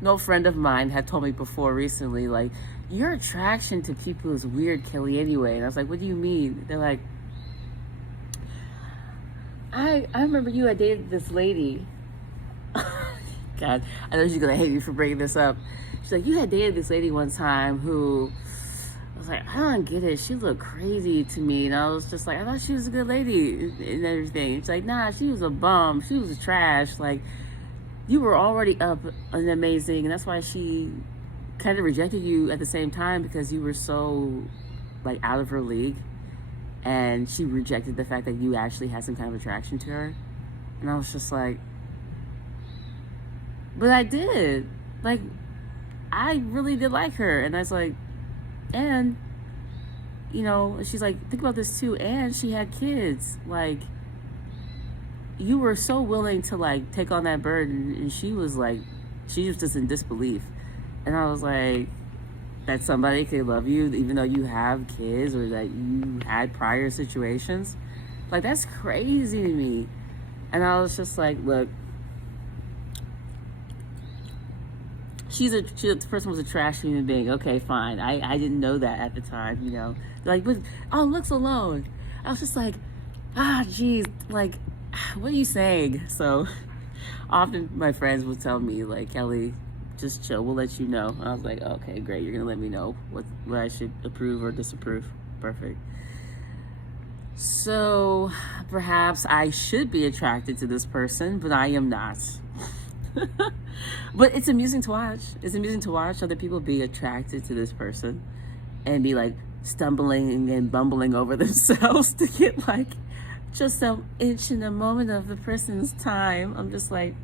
no friend of mine had told me before recently, like, your attraction to people is weird, Kelly, anyway. And I was like, what do you mean? They're like, I remember you had dated this lady. God, I know she's gonna hate me for bringing this up. She's like, you had dated this lady one time who, I was like, I don't get it. She looked crazy to me. And I was just like, I thought she was a good lady and everything. She's like, nah, she was a bum. She was a trash. Like, you were already up and amazing. And that's why she kind of rejected you at the same time, because you were so, like, out of her league. And she rejected the fact that you actually had some kind of attraction to her. And I was just like, but I did. Like, I really did like her. And I was like, and, you know, she's like, think about this too. And she had kids. Like, you were so willing to, like, take on that burden. And she was like, she was just in disbelief. And I was like, that somebody could love you even though you have kids, or that you had prior situations. Like, that's crazy to me. And I was just like, look, the person was a trash human being. Okay, fine. I didn't know that at the time, you know. They're like, but, oh, looks alone. I was just like, geez, like, what are you saying? So often my friends would tell me, like, Kelly, just chill, we'll let you know. And I was like, okay, great, you're gonna let me know what I should approve or disapprove. Perfect. So perhaps I should be attracted to this person, but I am not. But it's amusing to watch. It's amusing to watch other people be attracted to this person and be like stumbling and bumbling over themselves to get like just an inch in a moment of the person's time. I'm just like,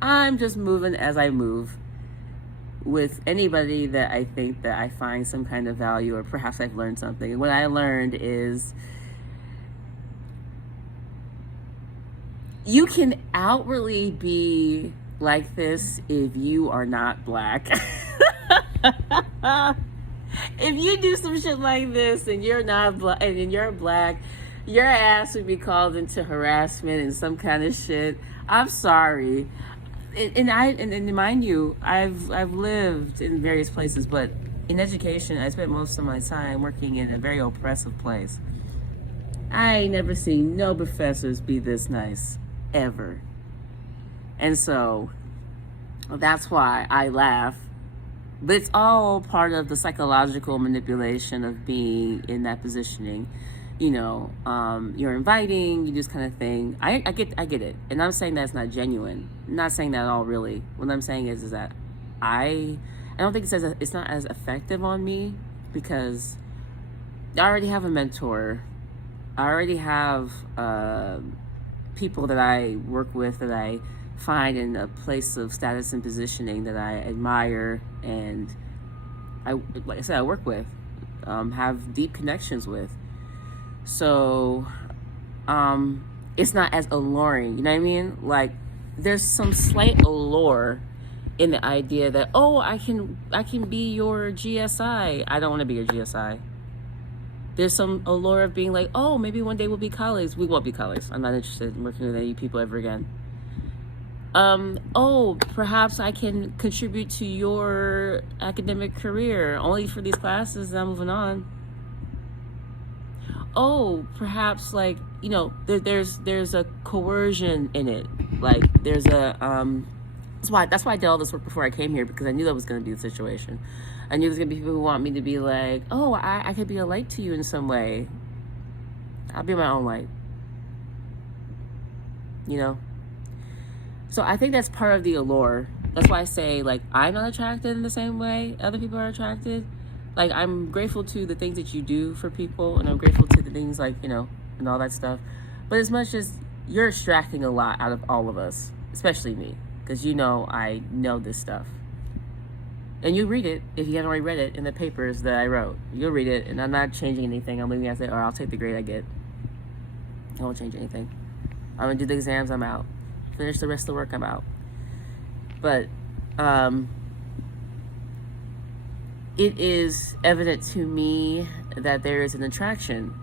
I'm just moving as I move with anybody that I think that I find some kind of value, or perhaps I've learned something. And what I learned is you can outwardly be like this if you are not black. If you do some shit like this and you're not black, and you're black, your ass would be called into harassment and some kind of shit. I'm sorry. And mind you, I've lived in various places, but in education, I spent most of my time working in a very oppressive place. I ain't never seen no professors be this nice, ever. And so that's why I laugh. But it's all part of the psychological manipulation of being in that positioning. You know, you're inviting, you do this kind of thing. I get it. And I'm saying that's not genuine. I'm not saying that at all, really. What I'm saying is that I don't think it's not as effective on me, because I already have a mentor. I already have people that I work with that I find in a place of status and positioning that I admire, and like I said, I work with, have deep connections with. So it's not as alluring, you know what I mean? Like, there's some slight allure in the idea that, oh, I can be your GSI. I don't want to be your GSI. There's some allure of being like, oh, maybe one day we'll be colleagues. We won't be colleagues. I'm not interested in working with any people ever again. Oh, perhaps I can contribute to your academic career only for these classes and I'm moving on. Oh, perhaps, like, you know, there's a coercion in it. Like, there's a that's why I did all this work before I came here, because I knew that was going to be the situation. I knew there's going to be people who want me to be like, oh, I could be a light to you in some way. I'll be my own light. You know? So I think that's part of the allure. That's why I say, like, I'm not attracted in the same way other people are attracted. Like, I'm grateful to the things that you do for people, and I'm grateful to the things, like, you know, and all that stuff. But as much as you're extracting a lot out of all of us, especially me, because you know I know this stuff. And you read it, if you haven't already read it, in the papers that I wrote. You'll read it, and I'm not changing anything. I'm leaving it as it, or I'll take the grade I get. I won't change anything. I'm going to do the exams, I'm out. Finish the rest of the work, I'm out. But, it is evident to me that there is an attraction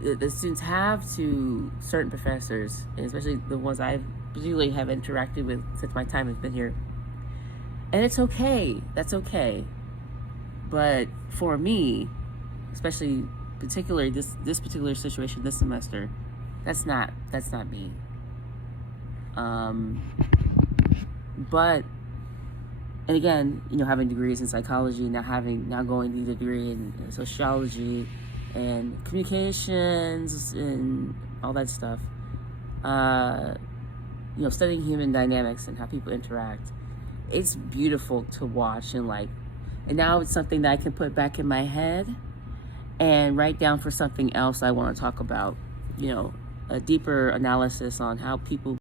the students have to certain professors, and especially the ones I've particularly have interacted with since my time has been here. And it's okay. That's okay. But for me, especially particularly this particular situation this semester, that's not me. But and again, having degrees in psychology, now going to the degree in sociology and communications and all that stuff. Studying human dynamics and how people interact. It's beautiful to watch and now it's something that I can put back in my head and write down for something else I want to talk about. A deeper analysis on how people